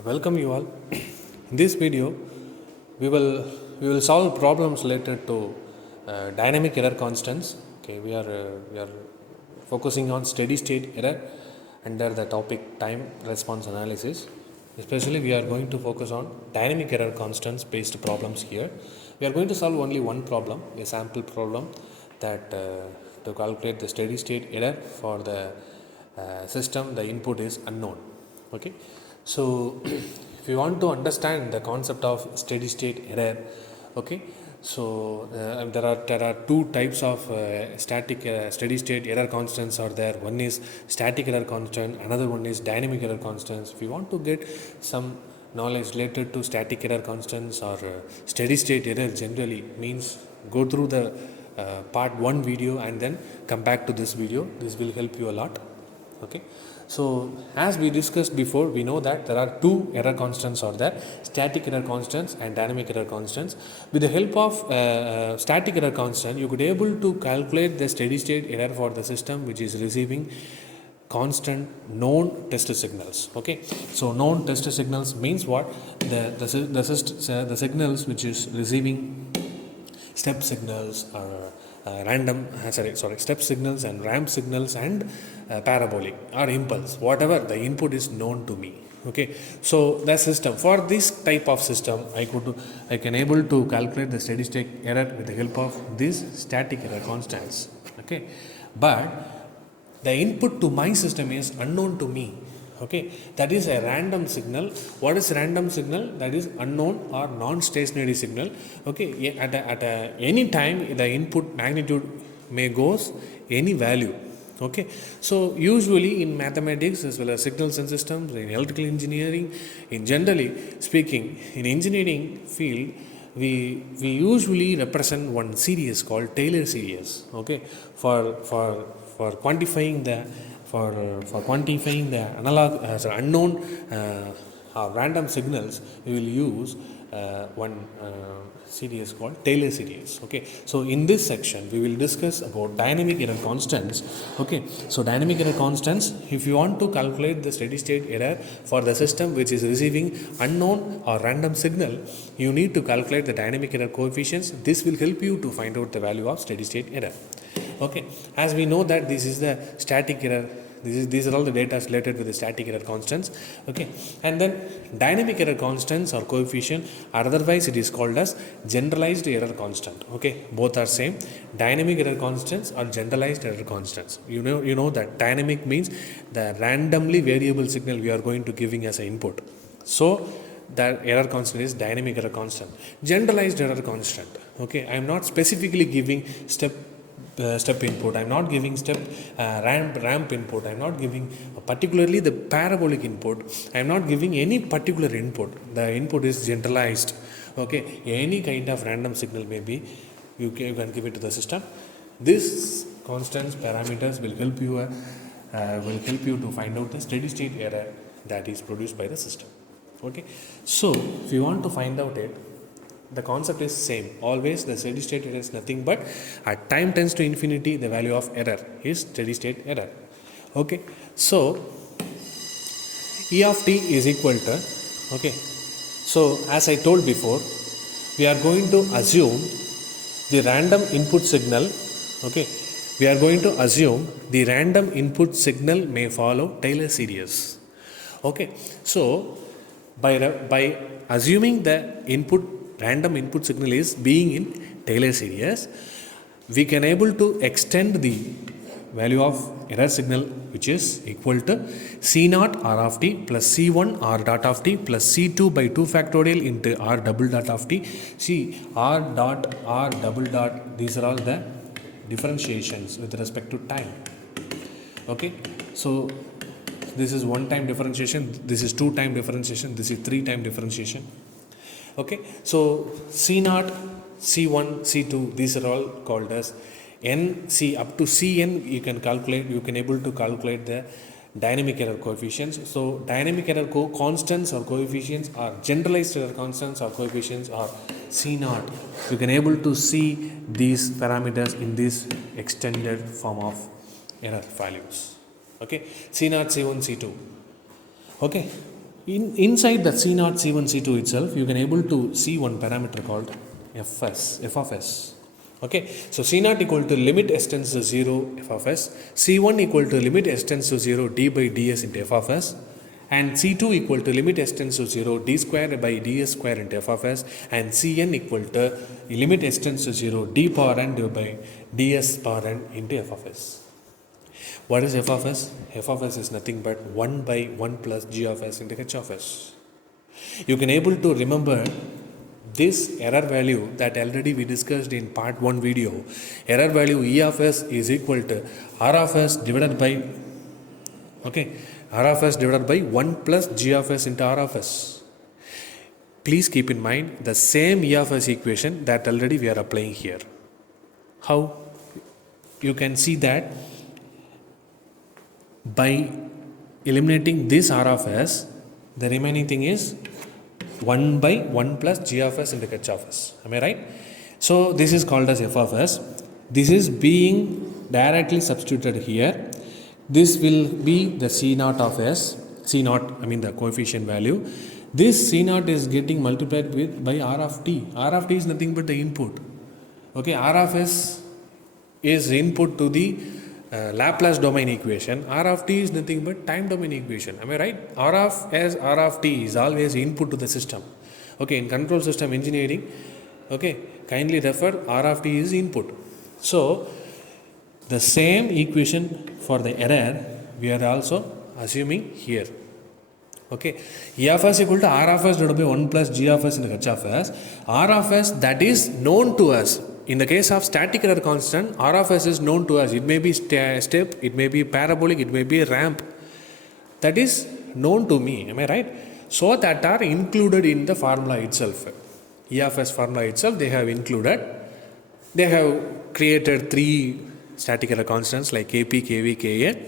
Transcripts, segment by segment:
Welcome you all. In this video, we will we will solve problems related to dynamic error constants. Okay, we are focusing on steady state error under the topic time response analysis. Especially, we are going to focus on dynamic error constants based problems here. We are going to solve only one problem, a sample problem that to calculate the steady state error for the system. The input is unknown. Okay, so if you want to understand the concept of steady state error, okay, so there are two types of static steady state error constants are there. One is static error constant, another one is dynamic error constants. If you want to get some knowledge related to static error constants or steady state error, generally means go through the part 1 video and then come back to this video. This will help you a lot. Okay, so as we discussed before, we know that there are two error constants are there, static error constants and dynamic error constants. With the help of static error constant, you could able to calculate the steady state error for the system which is receiving constant known test signals. Okay, so known test signals means what? The signals which is receiving step signals or step signals and ramp signals and parabolic or impulse, whatever the input is known to me. Okay, so the system for this type of system, I can able to calculate the steady state error with the help of these static error constants. Okay, but the input to my system is unknown to me. Okay, that is a random signal. What is random signal? That is unknown or non-stationary signal. Okay, at any time the input magnitude may goes any value. Okay, so usually in mathematics as well as signals and systems, in electrical engineering, in generally speaking, in engineering field, we usually represent one series called Taylor series. Okay, for quantifying the quantifying the analog unknown or random signals, we will use one series called Taylor series. Okay, so in this section we will discuss about dynamic error constants. Okay, so dynamic error constants, if you want to calculate the steady state error for the system which is receiving unknown or random signal, you need to calculate the dynamic error coefficients. This will help you to find out the value of steady state error. Okay, as we know that this is the static error, these are all the data related with the static error constants. Okay, and then dynamic error constants or coefficient, or otherwise it is called as generalized error constant. Okay, both are same, dynamic error constants or generalized error constants. You know that dynamic means the randomly variable signal we are going to giving as an input. So the error constant is dynamic error constant. Generalized error constant, okay, I am not specifically giving step input, I am not giving step ramp input, I am not giving particularly the parabolic input, I am not giving any particular input. The input is generalized. Okay, any kind of random signal maybe you can give it to the system. This constants parameters will help you to find out the steady state error that is produced by the system. Okay, so if you want to find out it, the concept is same. Always the steady state error is nothing but at time tends to infinity, the value of error is steady state error. Okay, so E of t is equal to, okay, so as I told before, we are going to assume the random input signal. Okay, we are going to assume the random input signal may follow Taylor series. Okay, so by assuming the random input signal is being in Taylor series, we can able to extend the value of error signal which is equal to C naught R of t plus C1 R dot of t plus C2 by 2 factorial into R double dot of t. See, R dot, R double dot, these are all the differentiations with respect to time. Okay, so this is 1 time differentiation, this is 2 time differentiation, this is 3 time differentiation. Okay, so C naught, C1, C2, these are all called as N, C up to Cn you can able to calculate the dynamic error coefficients. So dynamic error constants or coefficients are generalized error constants or coefficients are C naught. You can able to see these parameters in this extended form of error values. Okay, C naught, C1, C2. Okay, Inside the C0, C1, C2 itself, you can able to see one parameter called f of s. Okay, so C0 equal to limit s tends to 0 f of s, C1 equal to limit s tends to 0 d by ds into f of s, and C2 equal to limit s tends to 0 d square by ds square into f of s, and Cn equal to limit s tends to 0 d power n by ds power n into f of s. What is f of s? F of s is nothing but 1 by 1 plus g of s into h of s. You can able to remember this error value that already we discussed in part 1 video. Error value E of s is equal to R of s divided by, okay, R of s divided by 1 plus g of s into R of s. Please keep in mind the same E of s equation that already we are applying here. How? You can see that by eliminating this R of s, the remaining thing is 1 by 1 plus g of s into h of s. Am I right? So this is called as f of s. This is being directly substituted here. This will be the C0 of s. C0, I mean the coefficient value. This C0 is getting multiplied with by R of t. R of t is nothing but the input. Okay, R of s is input to the Laplace domain equation. R of t is nothing but time domain equation. Am I right? R of t is always input to the system. Okay, in control system engineering, okay, kindly refer R of t is input. So the same equation for the error we are also assuming here. Okay, E of s equal to R of s divided by 1 plus g of s into h of s. R of s that is known to us. In the case of static error constant, R of s is known to us. It may be step, it may be parabolic, it may be a ramp. That is known to me. Am I right? So that are included in the formula itself. E of s formula itself, they have included. They have created 3 static error constants like Kp, Kv, Ka.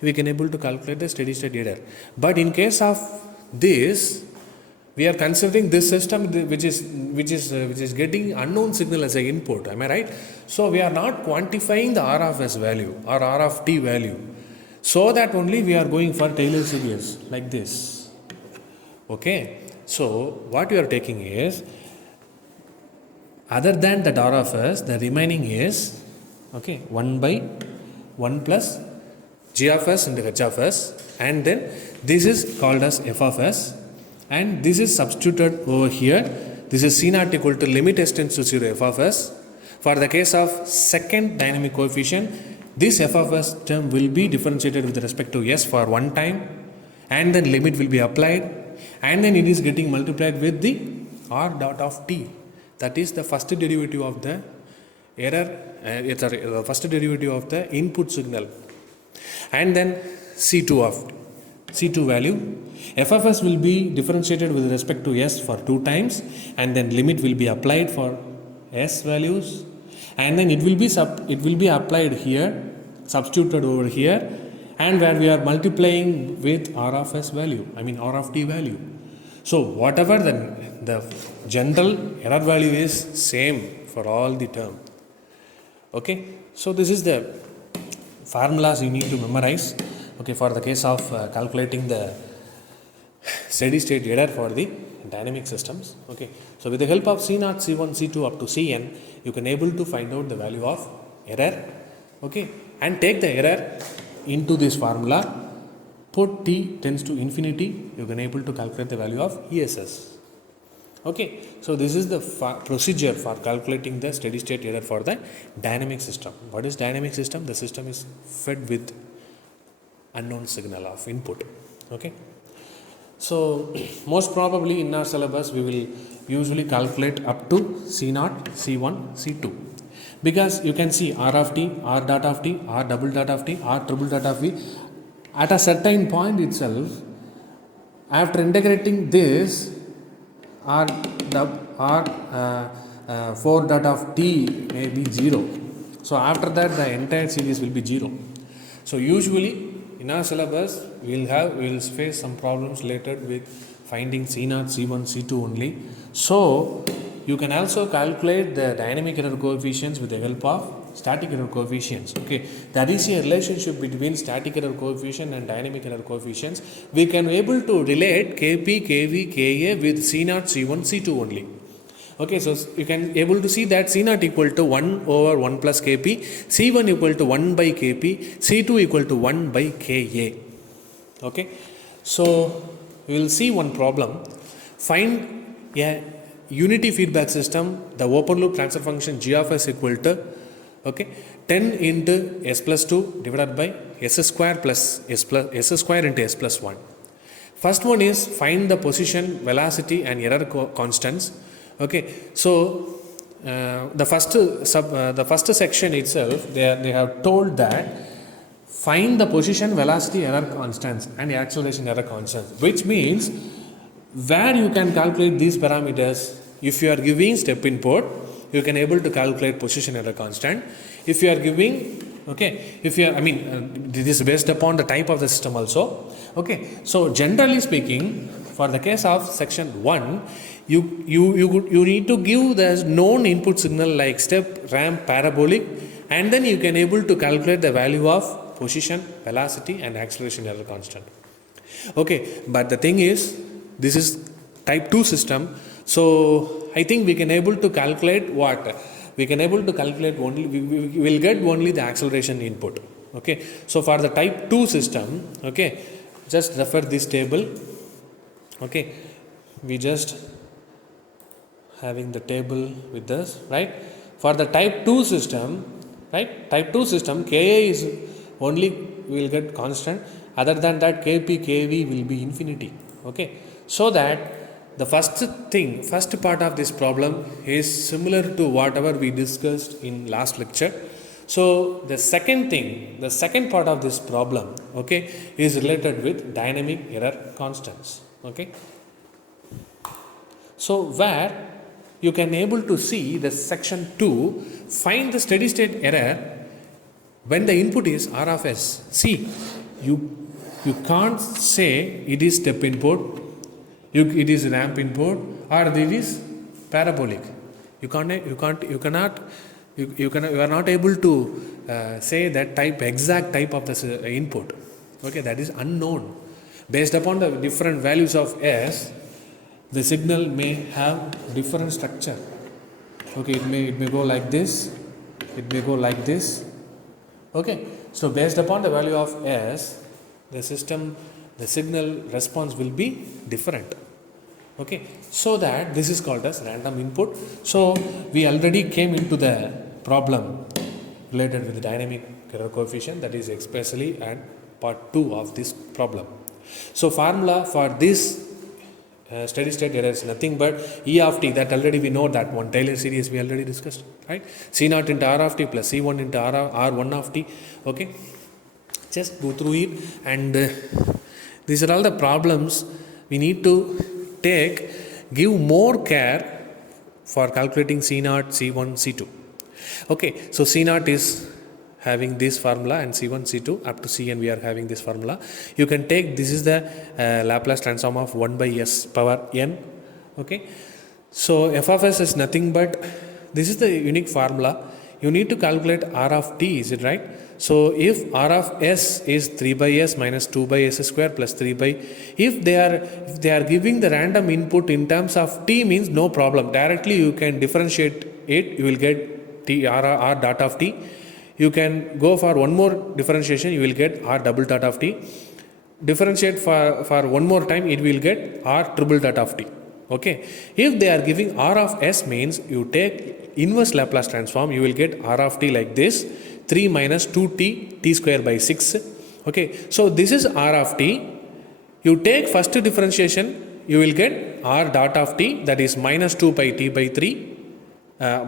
We can able to calculate the steady state error. But in case of this, we are considering this system which is getting unknown signal as an input. Am I right? So we are not quantifying the R of s value or R of t value. So that only we are going for Taylor series like this. Okay. So what we are taking is, other than that R of s, the remaining is, okay, 1 by 1 plus g of s into h of s, and then this is called as f of s. And this is substituted over here. This is C0 equal to limit s tends to 0 f of s. For the case of second dynamic coefficient, this f of s term will be differentiated with respect to s for one time, and then limit will be applied, and then it is getting multiplied with the r dot of t. That is the first derivative of the error, the first derivative of the input signal, and then C2 value. F of s will be differentiated with respect to s for 2 times, and then limit will be applied for s values, and then it will be applied here, substituted over here, and where we are multiplying with r of s value, I mean r of t value. So whatever the general error value is same for all the term. Okay, so this is the formulas you need to memorize. Okay, for the case of calculating the steady state error for the dynamic systems. Okay, so with the help of C0, C1, C2 up to Cn, you can able to find out the value of error. Okay, and take the error into this formula, put t tends to infinity, you can able to calculate the value of ESS. Okay, so this is the procedure for calculating the steady state error for the dynamic system. What is dynamic system? The system is fed with unknown signal of input. Okay, so most probably in our syllabus we will usually calculate up to C0, C1, C2, because you can see R of t, R dot of t, R double dot of t, R triple dot of v. At a certain point itself, after integrating this, R 4 dot of t may be 0. So after that the entire series will be 0. So usually in our syllabus we will face some problems related with finding C0, C1, C2 only. So you can also calculate the dynamic error coefficients with the help of static error coefficients. Okay, that is a relationship between static error coefficient and dynamic error coefficients. We can able to relate Kp, Kv, Ka with C0, C1, C2 only. Okay, so you can able to see that C0 equal to 1 over 1 plus Kp, C1 equal to 1 by Kp, C2 equal to 1 by Ka. Okay, so we will see one problem. Find a unity feedback system, the open loop transfer function g of s equal to 10 into s plus 2 divided by s square plus s square into s plus 1. First one is find the position, velocity and error constants. Okay, so the first section itself, they have told that find the position, velocity, error constants and acceleration error constants, which means where you can calculate these parameters. If you are giving step input, you can able to calculate position error constant. If you are giving, this is based upon the type of the system also. Okay, so generally speaking, for the case of section 1, you need to give the known input signal like step, ramp, parabolic, and then you can able to calculate the value of position, velocity and acceleration error constant. Okay, but the thing is, this is type 2 system, so I think we can able to calculate what? We can able to calculate only, we will get only the acceleration input. Okay, so for the type 2 system, okay, just refer this table. Okay, we just having the table with us, right? For the type 2 system, right, type 2 system, Ka is only we will get constant, other than that Kp, Kv will be infinity. Okay, so that the first part of this problem is similar to whatever we discussed in last lecture. So the second part of this problem, okay, is related with dynamic error constants. Okay, so where you can able to see the section 2, find the steady state error when the input is R of s. See, you can't say it is step input, it is ramp input, or it is parabolic. You are not able to say that exact type of the input. Okay, that is unknown. Based upon the different values of s, the signal may have different structure. Okay, it may go like this, it may go like this. Okay, so based upon the value of s, the signal response will be different. Okay, so that this is called as random input. So we already came into the problem related with the dynamic error coefficient, that is especially at part 2 of this problem. So formula for this steady state error is nothing but E of t, that already we know that one, Taylor series we already discussed, right? C0 into R of t plus C1 into R1 of t. Okay, just go through it, and these are all the problems we need to give more care for calculating C0, C1, C2. Okay, so C0 is having this formula and C1, C2 up to Cn we are having this formula. You can take, this is the Laplace transform of 1 by s power n. Okay, so f of s is nothing but, this is the unique formula. You need to calculate R of t, is it right? So if R of s is 3 by s minus 2 by s square plus 3 by, if they are giving the random input in terms of t, means no problem, directly you can differentiate it, you will get t r dot of t. You can go for one more differentiation, you will get r double dot of t. Differentiate for one more time, it will get r triple dot of t. Okay, if they are giving R of s, means you take inverse Laplace transform, you will get R of t like this, 3 minus 2t, t square by 6. Okay, so this is R of t. You take first differentiation, you will get R dot of t, that is minus 2 by t by 3,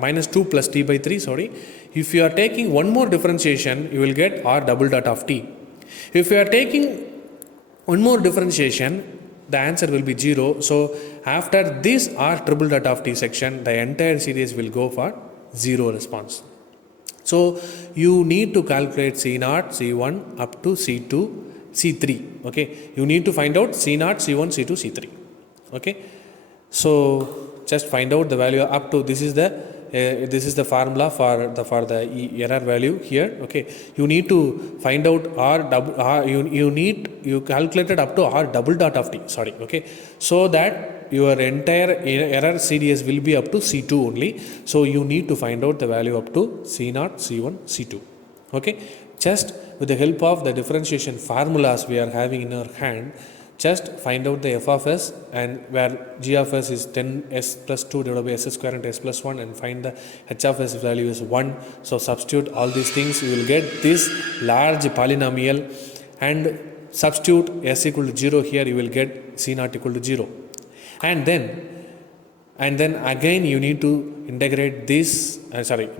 minus 2 plus t by 3, sorry. If you are taking one more differentiation, you will get R double dot of t. If you are taking one more differentiation, the answer will be 0. So after this R triple dot of t section, the entire series will go for 0 response. So you need to calculate C0, C1 up to C2, C3. Okay, you need to find out C0, C1, C2, C3. Okay, so just find out the value up to, this is the this is the formula for the error value here. Okay, you need to find out you calculated up to r double dot of t, sorry, okay, so that your entire error CDS will be up to C2 only. So you need to find out the value up to C0, C1, C2. Okay, just with the help of the differentiation formulas we are having in our hand, just find out the f of s, and where g of s is 10s plus 2 divided by s square and s plus 1, and find the h of s value is 1. So substitute all these things, you will get this large polynomial, and substitute s equal to 0 here, you will get C0 equal to 0. And then again you need to integrate this,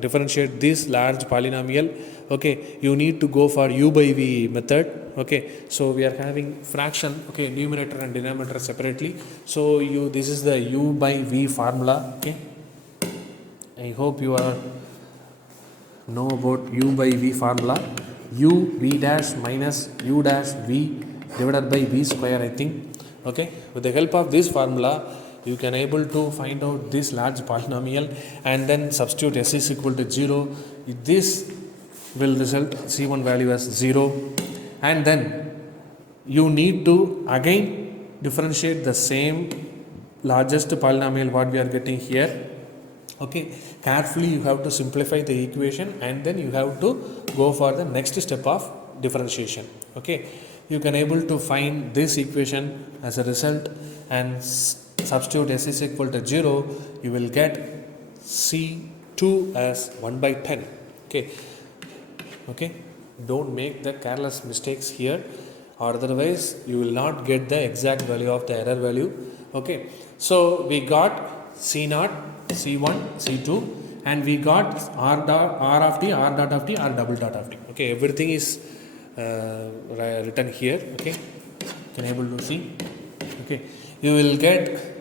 differentiate this large polynomial. Okay, you need to go for u by v method. Okay, so we are having fraction, okay, numerator and denominator separately. So this is the u by v formula. Okay, I hope you are know about u by v formula. U v dash minus u dash v divided by v square, I think. Okay, with the help of this formula, you can able to find out this large polynomial, and then substitute s is equal to 0. This will result C1 value as 0, and then you need to again differentiate the same largest polynomial what we are getting here. Okay, carefully you have to simplify the equation, and then you have to go for the next step of differentiation. Okay, you can able to find this equation as a result, and substitute s is equal to 0, you will get C2 as 1 by 10. Okay, don't make the careless mistakes here, or otherwise you will not get the exact value of the error value. Okay, so we got C0, C1, C2, and we got r of t, r dot of t, r double dot of t. Okay, everything is written here. Okay, you can able to see. Okay, you will get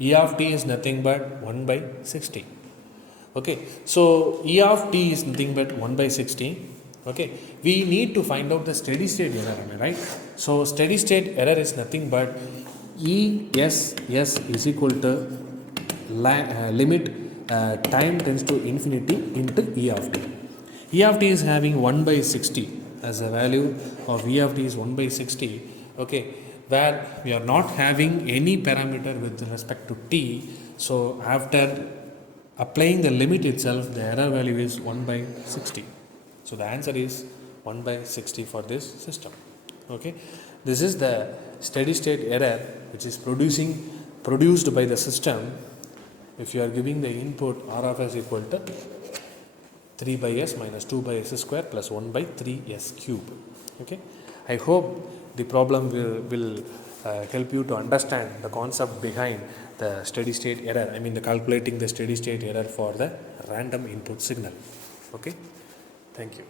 E of t is nothing but 1 by 60. Okay, so E of t is nothing but 1 by 60. Okay, we need to find out the steady state error, am I right? So steady state error is nothing but ESS is equal to limit time tends to infinity into E of t. E of t is having 1 by 60 as a value of E of t is 1 by 60. Okay, where we are not having any parameter with respect to t. So after applying the limit itself, the error value is 1 by 60. So the answer is 1 by 60 for this system. Okay, this is the steady state error which is produced by the system if you are giving the input r of s equal to 3 by s minus 2 by s square plus 1 by 3s cube. Okay, I hope the problem will help you to understand the concept behind the steady state error. I mean the calculating the steady state error for the random input signal. Okay, thank you.